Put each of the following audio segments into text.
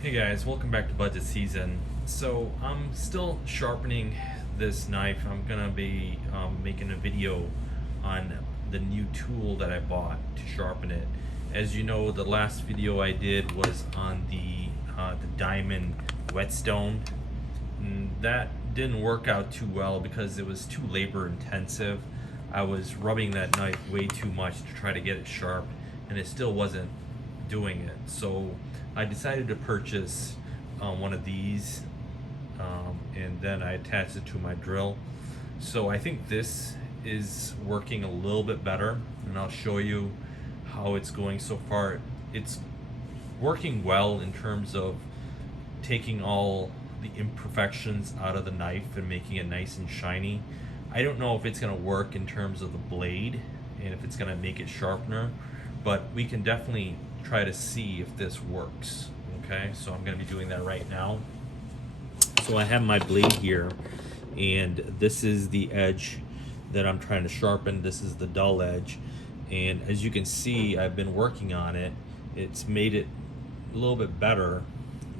Hey guys, welcome back to Budget Season. So I'm still sharpening this knife. I'm gonna be making a video on the new tool that I bought to sharpen it. As you know, the last video I did was on the diamond whetstone. That didn't work out too well because it was too labor intensive. I was rubbing that knife way too much to try to get it sharp, and it still wasn't doing it. So I decided to purchase one of these, and then I attached it to my drill. So I think this is working a little bit better, and I'll show you how it's going so far. It's working well in terms of taking all the imperfections out of the knife and making it nice and shiny. I don't know if it's going to work in terms of the blade and if it's going to make it sharpener, but we can definitely try to see if this works. Okay, so I'm going to be doing that right now. So I have my blade here, and this is the edge that I'm trying to sharpen. This is the dull edge, and as you can see, I've been working on it. It's made it a little bit better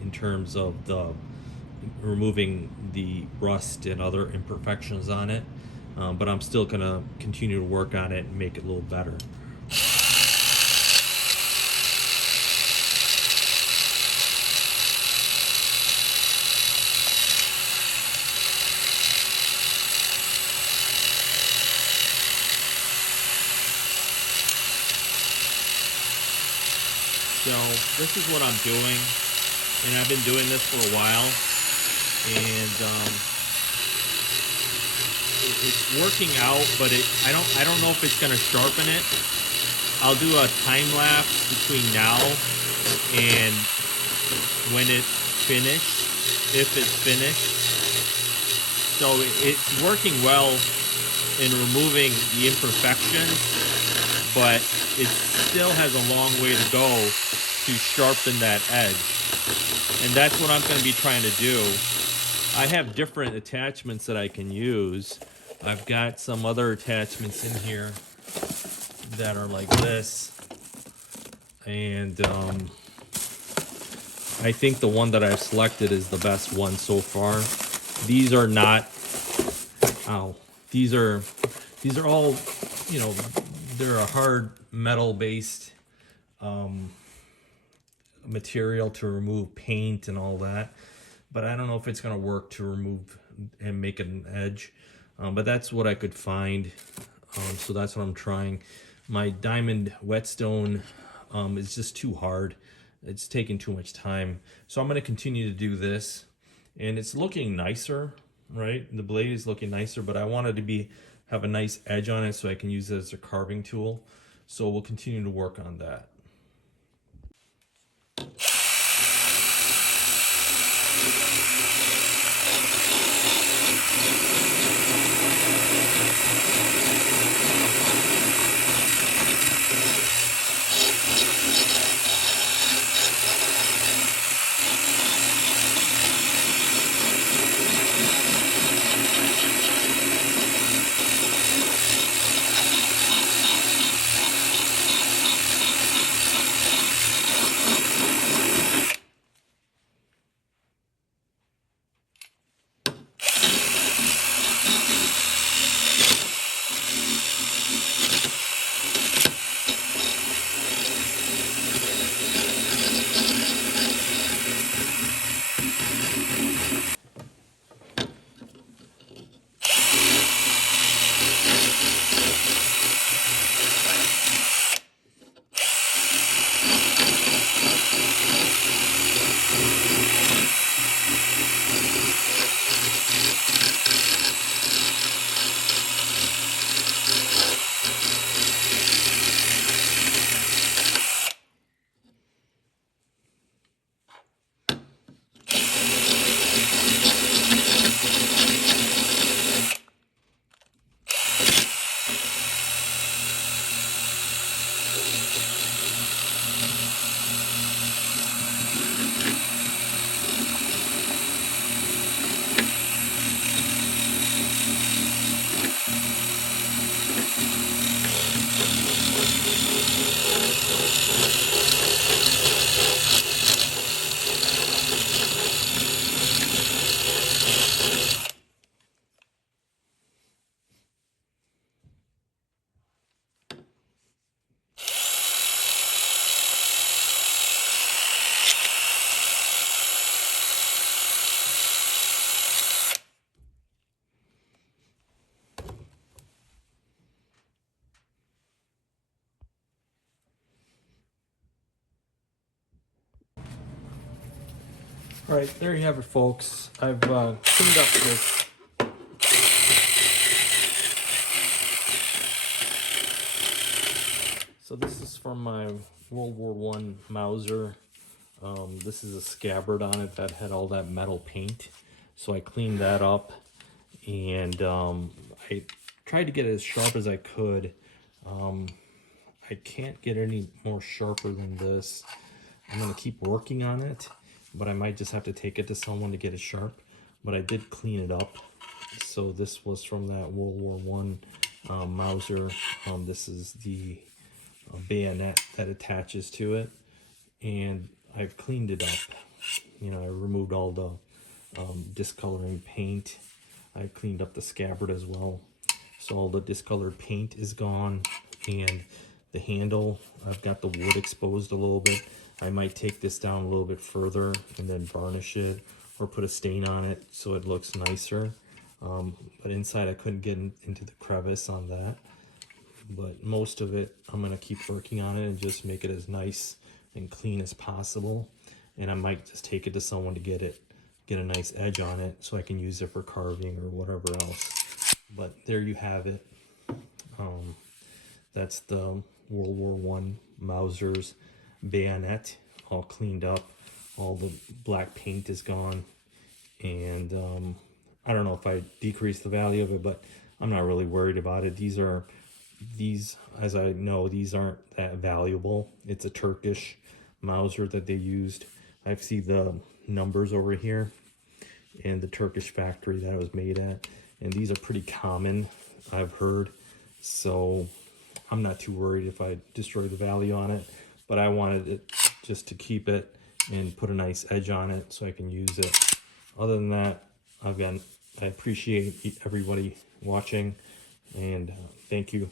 in terms of the removing the rust and other imperfections on it, but I'm still gonna continue to work on it and make it a little better. So this is what I'm doing, and I've been doing this for a while, and it's working out, but I don't know if it's gonna sharpen it. I'll do a time lapse between now and when it's finished, if it's finished. So it's working well in removing the imperfections, but it still has a long way to go to sharpen that edge. And that's what I'm going to be trying to do. I have different attachments that I can use. I've got some other attachments in here that are like this. And I think the one that I've selected is the best one so far. These are not, these are all, you know, they're a hard metal based material to remove paint and all that, but I don't know if it's going to work to remove and make it an edge, but that's what I could find, so that's what I'm trying. My diamond whetstone is just too hard. It's taking too much time, so I'm going to continue to do this, and it's looking nicer, right? The blade is looking nicer, but I wanted to have a nice edge on it so I can use it as a carving tool. So we'll continue to work on that. All right, there you have it, folks. I've cleaned up this. So this is from my World War I Mauser. This is a scabbard on it that had all that metal paint. So I cleaned that up, and I tried to get it as sharp as I could. I can't get any more sharper than this. I'm gonna keep working on it, but I might just have to take it to someone to get it sharp. But I did clean it up. So this was from that World War I Mauser. This is the bayonet that attaches to it, and I've cleaned it up. You know, I removed all the discoloring paint. I cleaned up the scabbard as well, so all the discolored paint is gone, and the handle, I've got the wood exposed a little bit. I might take this down a little bit further and then varnish it or put a stain on it so it looks nicer. But inside I couldn't get into the crevice on that. But most of it, I'm gonna keep working on it and just make it as nice and clean as possible. And I might just take it to someone to get a nice edge on it so I can use it for carving or whatever else. But there you have it. That's the World War I Mauser's bayonet, all cleaned up. All the black paint is gone. And I don't know if I decreased the value of it, but I'm not really worried about it. These, as I know, these aren't that valuable. It's a Turkish Mauser that they used. I see the numbers over here and the Turkish factory that it was made at. And these are pretty common, I've heard. So I'm not too worried if I destroy the value on it. But I wanted it just to keep it and put a nice edge on it so I can use it. Other than that, I appreciate everybody watching, and thank you